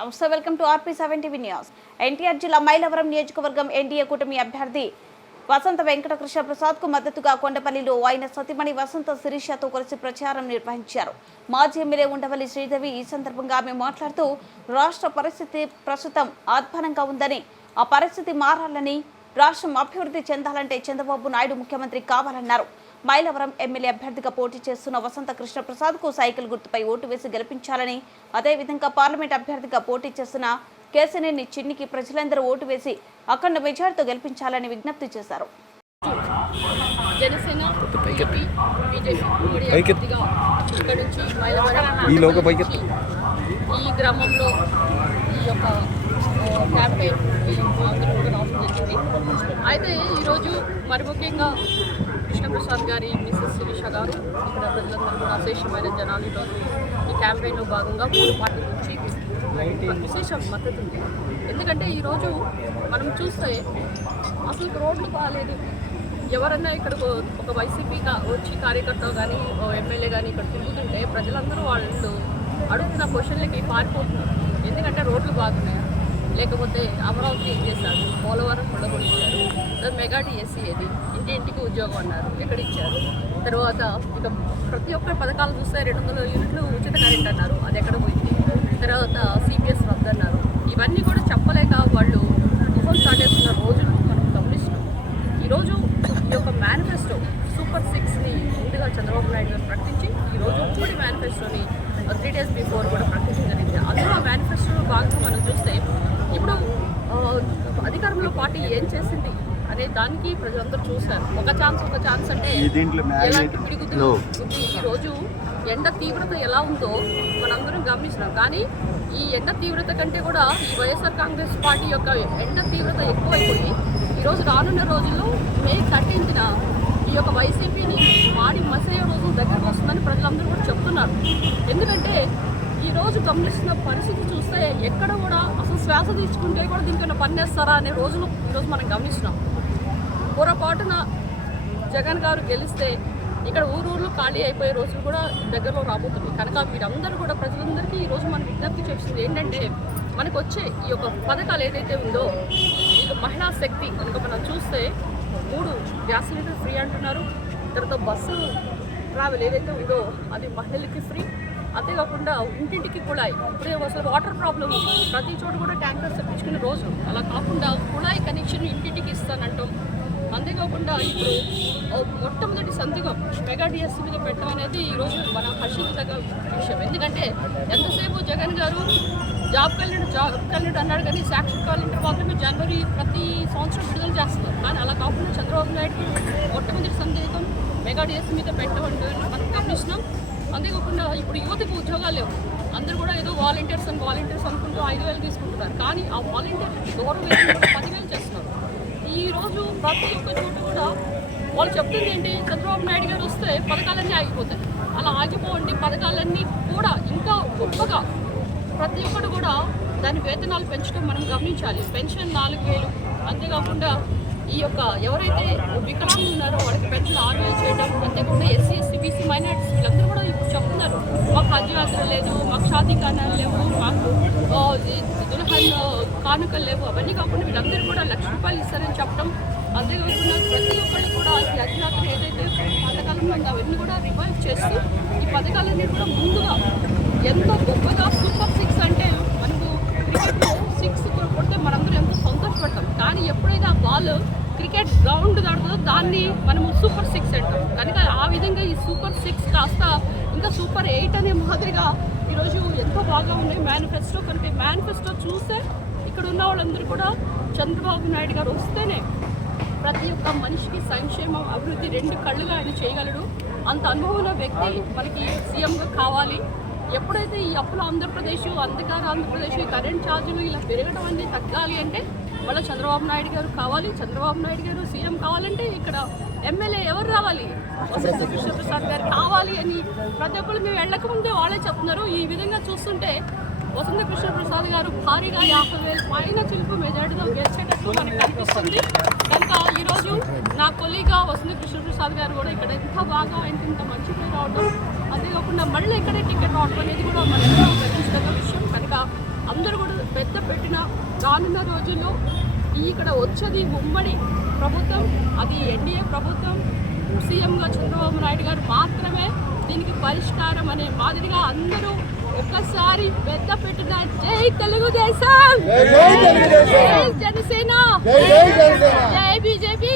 నమస్తే, welcome to RP7 TV news. NTR జిల్లా మైలవరం నియోజకవర్గం ఎన్డీఏ కూటమి అభ్యర్థి వసంత వెంకట కృష్ణ ప్రసాద్ కు మద్దతుగా కొండపల్లిలో ఆయన సతీమణి వసంత శిరీషతో కలిసి ప్రచారం నిర్వహించారు. మాజీ ఎమ్మెల్యే ఉండవల్లి శ్రీదేవి ఈ సందర్భంగా ఆమె మాట్లాడుతూ రాష్ట్ర పరిస్థితి ప్రస్తుతం అధ్వానంగా ఉందని, ఆ పరిస్థితి మారాలని, రాష్ట్రం అభివృద్ధి చెందాలంటే చంద్రబాబు నాయుడు ముఖ్యమంత్రి కావాలన్నారు. మైలవరం ఎమ్మెల్యే అభ్యర్థిగా పోటీ చేస్తున్న వసంత కృష్ణ ప్రసాద్ కు సైకిల్ గుర్తుపై ఓటు వేసి గెలిపించాలని, అదేవిధంగా పార్లమెంట్ అభ్యర్థిగా పోటీ చేస్తున్న కేసినేని చిన్నికి ప్రజలందరూ ఓటు వేసి అఖండ మెజార్టీతో గెలిపించాలని విజ్ఞప్తి చేశారు. ఈ గ్రామంలో ఈ యొక్క క్యాంపెయిన్ అందరూ కూడా రావడం జరిగింది. అయితే ఈరోజు మరి ముఖ్యంగా కృష్ణప్రసాద్ గారి మిసెస్ శిరీష గారు ఇక్కడ ప్రజలందరూ కూడా అశేషమైన జనాలు ఈరోజు ఈ క్యాంపెయిన్లో భాగంగా 3 పార్టీల నుంచి విశేష మద్దతు ఉంది. ఎందుకంటే ఈరోజు మనం చూస్తే అసలు రోడ్లు బాగాలేదు. ఎవరన్నా ఇక్కడ ఒక వైసీపీగా వచ్చి కార్యకర్త కానీ ఎమ్మెల్యే కానీ ఇక్కడ తిరుగుతుంటే ప్రజలందరూ వాళ్ళు అడుగుతున్న క్వశ్చన్లకి పారిపోతున్నారు. ఎందుకంటే రోడ్లు బాగున్నాయా, లేకపోతే అమరావతి ఏం చేశారు, పోలవరం కొడగొట్టారు, మెగా డిఎస్సీ ఏది, ఇంటింటికి ఉద్యోగం అన్నారు, ఎక్కడ ఇచ్చారు, తర్వాత ఇక ప్రతి ఒక్క పథకాలు చూస్తే 200 యూనిట్లు ఉచిత కరెంట్ అన్నారు, అది ఎక్కడ పోయింది, తర్వాత సిపిఎస్ రద్దు అన్నారు. ఇవన్నీ కూడా చెప్పలేక వాళ్ళు ముఖం చాటేస్తున్న రోజులు మనం గమనిస్తున్నాం. ఈరోజు ఈ యొక్క మేనిఫెస్టో సూపర్ 6ని ముందుగా చంద్రబాబు నాయుడు గారు ప్రకటించి ఈరోజు ఉమ్మడి మేనిఫెస్టోని 3 days బిఫోర్ కూడా ప్రకటించడం జరిగింది. అందులో ఆ మేనిఫెస్టోలో భాగంగా మనం చూస్తే ఇప్పుడు అధికారంలో పార్టీ ఏం చేసింది అనే దానికి ప్రజలందరూ చూశారు. ఒక ఛాన్స్ అంటే ఎలాంటి పిడిగుద్దులు ఈరోజు ఎండ తీవ్రత ఎలా ఉందో మనందరం గమనించినాం. కానీ ఈ ఎండ తీవ్రత కంటే కూడా ఈ వైఎస్ఆర్ కాంగ్రెస్ పార్టీ యొక్క ఎండ తీవ్రత ఎక్కువైపోయి ఈరోజు రానున్న రోజుల్లో మే 13న ఈ యొక్క వైసీపీని మాడి మసయ్యే రోజు దగ్గరకు వస్తుందని ప్రజలందరూ కూడా చెప్తున్నారు. ఎందుకంటే ఈరోజు గమనిస్తున్న పరిస్థితి చూస్తే ఎక్కడ కూడా అసలు శ్వాస తీసుకుంటే కూడా దీనికన్నా పనిచేస్తారా అనే రోజులు ఈరోజు మనం గమనిస్తున్నాం. పొరపాటున జగన్ గారు గెలిస్తే ఇక్కడ ఊరూర్లు ఖాళీ అయిపోయే రోజులు కూడా దగ్గరలో రాబోతుంది. కనుక మీరందరూ కూడా ప్రజలందరికీ ఈరోజు మనం విజ్ఞప్తి చేస్తుంది ఏంటంటే మనకు వచ్చే ఈ యొక్క పథకాలు ఏదైతే ఉందో ఇక మహిళా శక్తి కనుక మనం చూస్తే 3 గ్యాస్ సిలిండర్ ఫ్రీ అంటున్నారు. తర్వాత బస్సు ట్రావెల్ ఏదైతే ఉందో అది మహిళలకి ఫ్రీ. అంతేకాకుండా ఇంటింటికి కుళాయి, ఇప్పుడే అసలు వాటర్ ప్రాబ్లం ప్రతి చోట కూడా ట్యాంకర్స్ తెప్పించుకునే రోజు, అలా కాకుండా కుళాయి కనెక్షన్ ఇంటింటికి ఇస్తానంటాం. అంతేకాకుండా ఇప్పుడు మొట్టమొదటి సంతకం మెగా డిఎస్సీ మీద పెట్టడం అనేది ఈరోజు మనం హర్షించదగ్గ విషయం. ఎందుకంటే ఎంతసేపు జగన్ గారు జాబ్ క్యాలెండర్ అన్నాడు, కానీ సాక్షి క్యాలెండర్ మాత్రమే జనవరి ప్రతి సంవత్సరం విడుదల చేస్తున్నారు. కానీ అలా కాకుండా చంద్రబాబు నాయుడు మొట్టమొదటి సంతకం మెగా డిఎస్సీ మీద పెట్టడం మనం గమనిస్తున్నాం. అంతేకాకుండా ఇప్పుడు యువతకు ఉద్యోగాలు లేవు. అందరూ కూడా ఏదో వాలంటీర్స్ అనుకుంటూ 5,000 తీసుకుంటున్నారు. కానీ ఆ వాలంటీర్కి గౌరవం 10,000 చేస్తున్నారు. ఈరోజు ప్రతి ఒక్క చోట కూడా వాళ్ళు చెప్తుంది ఏంటి, చంద్రబాబు నాయుడు గారు వస్తే పథకాలన్నీ ఆగిపోతాయి. అలా ఆగిపోండి, పథకాలన్నీ కూడా ఇంకా గొప్పగా ప్రతి ఒక్కరు కూడా దాని వేతనాలు పెంచడం మనం గమనించాలి. పెన్షన్ 4,000, అంతేకాకుండా ఈ యొక్క ఎవరైతే వికలాంగులు ఉన్నారో వాళ్ళకి పెన్షన్ 6,000 చేయడం, అంతేకాకుండా ఎస్సీ, ఎస్టీ, బీసీ, మైనారిటీస్ వీళ్ళందరూ కూడా ఇప్పుడు చెప్తున్నారు మాకు హజ్ యాత్ర లేదు, మాకు షాదీ ఖానాలు లేవు, మాకు దుల్హన్ కానుకలు లేవు. అవన్నీ కాకుండా వీళ్ళందరూ కూడా ₹1,00,000 ఇస్తారని చెప్పడం, అంతేకాకుండా ప్రతి ఒక్కళ్ళు కూడా ఈ హజ్ యాత్ర ఏదైతే పథకాలు ఉందో అవన్నీ కూడా రివైవ్ చేస్తూ ఈ పథకాలన్నీ కూడా ముందుగా ఎంతో గొప్పగా సూపర్ 6 అంటే మనకు క్రికెట్లో 6 కొడితే మనందరూ ఎంతో సంతోషపడతాం. కానీ ఎప్పుడైతే ఆ బాల్ క్రికెట్ గ్రౌండ్ దాడుతుందో దాన్ని మనము సూపర్ 6 అంటాం. కనుక ఆ విధంగా ఈ సూపర్ 6 కాస్త ఇంకా సూపర్ 8 అనే మాదిరిగా ఈరోజు ఎంతో బాగా ఉన్నాయి మేనిఫెస్టో. కనుక మేనిఫెస్టో చూస్తే ఇక్కడ ఉన్న వాళ్ళందరూ కూడా చంద్రబాబు నాయుడు గారు వస్తేనే ప్రతి ఒక్క మనిషికి సంక్షేమం, అభివృద్ధి 2 కళ్ళుగా ఆయన చేయగలడు. అంత అనుభవం వ్యక్తి మనకి సీఎంగా కావాలి. ఎప్పుడైతే ఈ అప్పుల ఆంధ్రప్రదేశ్, అంధకార ఆంధ్రప్రదేశ్, కరెంట్ ఛార్జీలు ఇలా పెరగడం అనేది తగ్గాలి అంటే మళ్ళీ చంద్రబాబు నాయుడు గారు కావాలి. చంద్రబాబు నాయుడు గారు సీఎం కావాలంటే ఇక్కడ ఎమ్మెల్యే ఎవరు రావాలి, వసంత కృష్ణప్రసాద్ గారు కావాలి అని ప్రతి ఒక్కరు మేము వెళ్ళకముందే వాళ్ళే చెప్తున్నారు. ఈ విధంగా చూస్తుంటే వసంత కృష్ణప్రసాద్ గారు భారీగా 50,000 పైన చిలుపు మెజార్టీతో గెలిచేటట్టు మనకు కనిపిస్తుంది. కనుక ఈరోజు నా కొలీగా వసంత కృష్ణప్రసాద్ గారు కూడా ఇక్కడ ఎంత బాగా ఆయనకి ఇంత మంచి పేరు రావడం, అంతేకాకుండా మళ్ళీ ఇక్కడే టికెట్ రావడం అనేది కూడా మనకు గర్వించదగ్గ విషయం. కనుక అందరూ కూడా పెద్ద పెట్టిన రానున్న రోజుల్లో ఇక్కడ వచ్చేది ఉమ్మడి ప్రభుత్వం, అది ఎన్డీఏ ప్రభుత్వం, సీఎంగా చంద్రబాబు నాయుడు గారు మాత్రమే దీనికి పరిష్కారం అనే మాదిరిగా అందరూ ఒక్కసారి పెద్ద పెట్టిన జై తెలుగుదేశం, జై జనసేన, జై బీజేపీ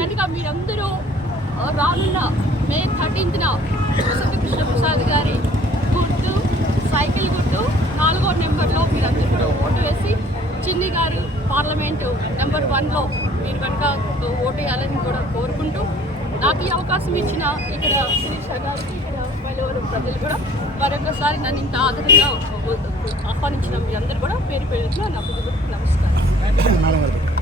కనుక మీరందరూ రానున్న మే 13న వసంత కృష్ణ ప్రసాద్ గారి గుర్తు సైకిల్ గుర్తు 4వ నెంబర్లో మీరందరూ కూడా ఓటు వేసి చిన్ని గారు పార్లమెంటు నెంబర్ 1లో మీరు కనుక ఓటు వేయాలని కూడా కోరుకుంటూ నాకు ఈ అవకాశం ఇచ్చిన ఇక్కడ శిరీష గారికి ఇక్కడ మైలవరం ప్రజలు కూడా మరొకసారి నన్ను ఇంత ఆదరంగా ఆహ్వానించిన మీ అందరూ కూడా పేరు పేరున నాకు నమస్కారం.